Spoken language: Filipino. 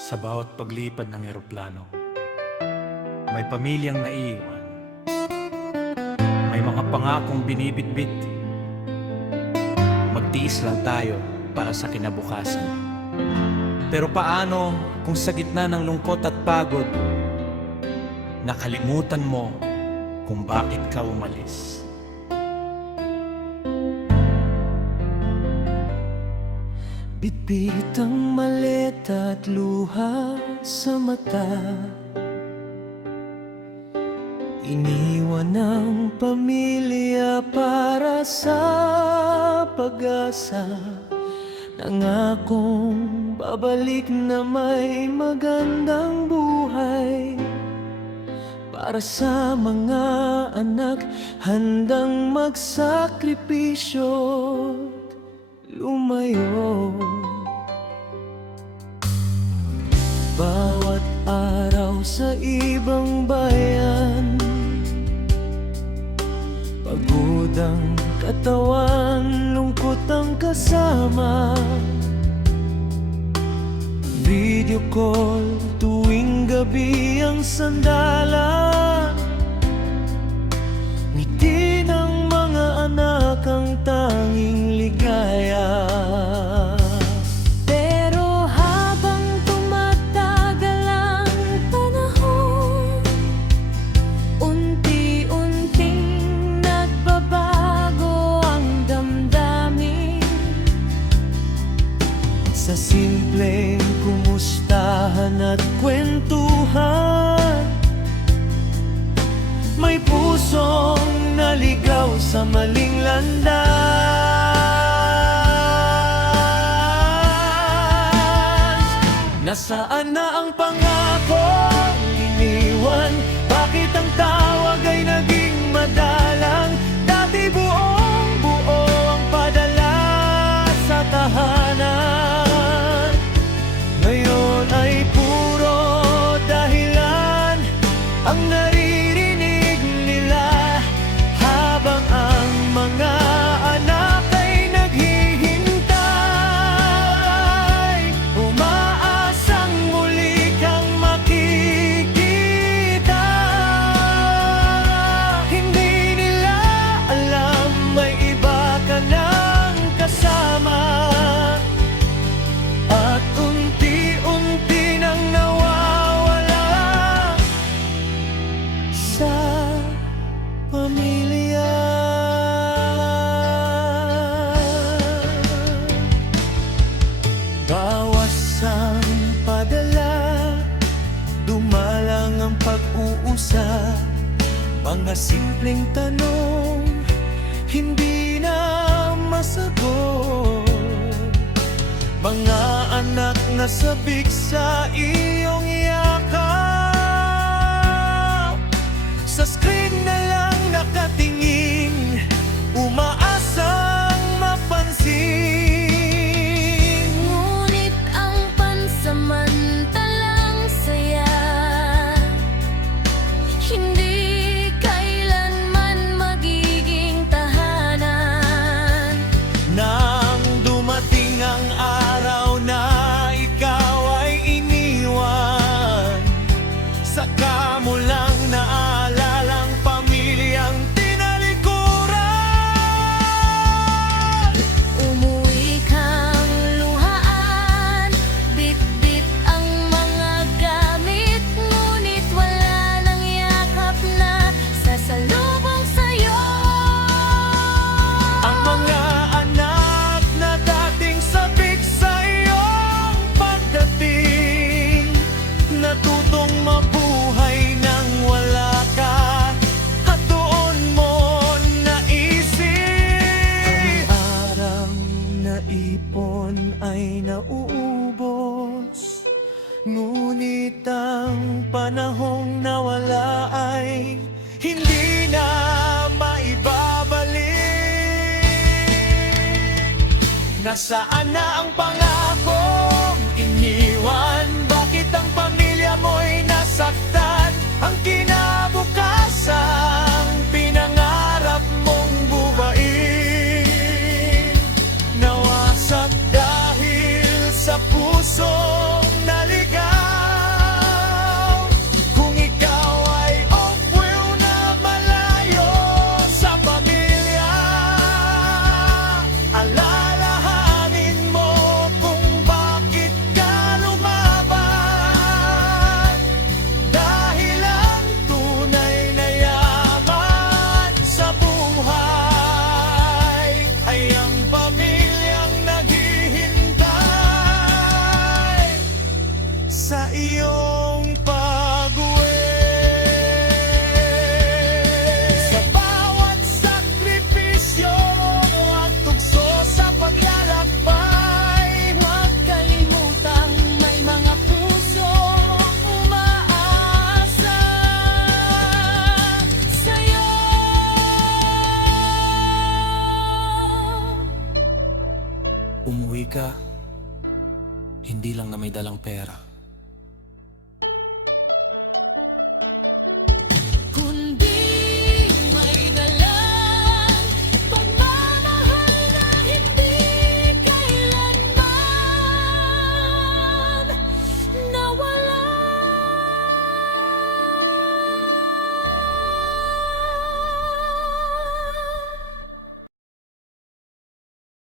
Sa bawat paglipad ng eroplano, may pamilyang naiiwan. May mga pangakong binibitbit. Magtiis lang tayo para sa kinabukasan. Pero paano kung sa gitna ng lungkot at pagod, nakalimutan mo kung bakit ka umalis? Bitbit ang maleta at luha sa mata. Iniwan ng pamilya para sa pag-asa. Nangakong babalik na may magandang buhay. Para sa mga anak, handang magsakripisyo, lumayo. Bawat araw sa ibang bayan, pagod ang katawan, lungkot ang kasama. Video call tuwing gabi ang sandalan. Ngiti ng mga anak ang tanging ligaya. Pero habang tumatagal ang panahon, unti-unting nagbabago ang damdamin. Sa simpleng kumustahan at kwentuhan, may pusong naligaw sa maling landas. Nasaan na ang pangakong iniwan? Bakit ang tawag ay naging madalang? Dati buong buo ang padala sa tahanan. Ngayon ay puro dahilan ang naririnig nila, habang ang mga anak ay naghihintay, umaasang muli kang makikita. Hindi nila alam may iba ka nang kasama, at unti-unti nang nawawala sa pamilya. Bawas ang padala, dumalang ang pag-uusap. Mga simpleng tanong, hindi na masagot. Mga anak na sabik sa iyong yakap, sa screen na lang nakatingin, umaasang mapansin. Ngunit ang pansamantalang saya hindi kailanman magiging tahanan. Nang dumating ang araw na ikaw ay iniwan, saka mo lang naalalang pamilyang tinalikuran. Umuwi kang luhaan, bit-bit ang mga gamit, ngunit wala nang yakap na sasalubong sa'yo. Ang mga anak na dating sabik sa iyong pagdating, natutong mabuhay nang wala ka, at doon mo naisip. Ang araw na ipon ay nauubos, ngunit ang panahong nawala ay hindi na maibabalik. Nasaan na ang pangakong iniwan? Bakit ang pamilya mo'y nasaktan? Ang kinabukasang pinangarap mong buhain, nawasak dahil sa pusong naligaw. Hindi lang na may dalang pera,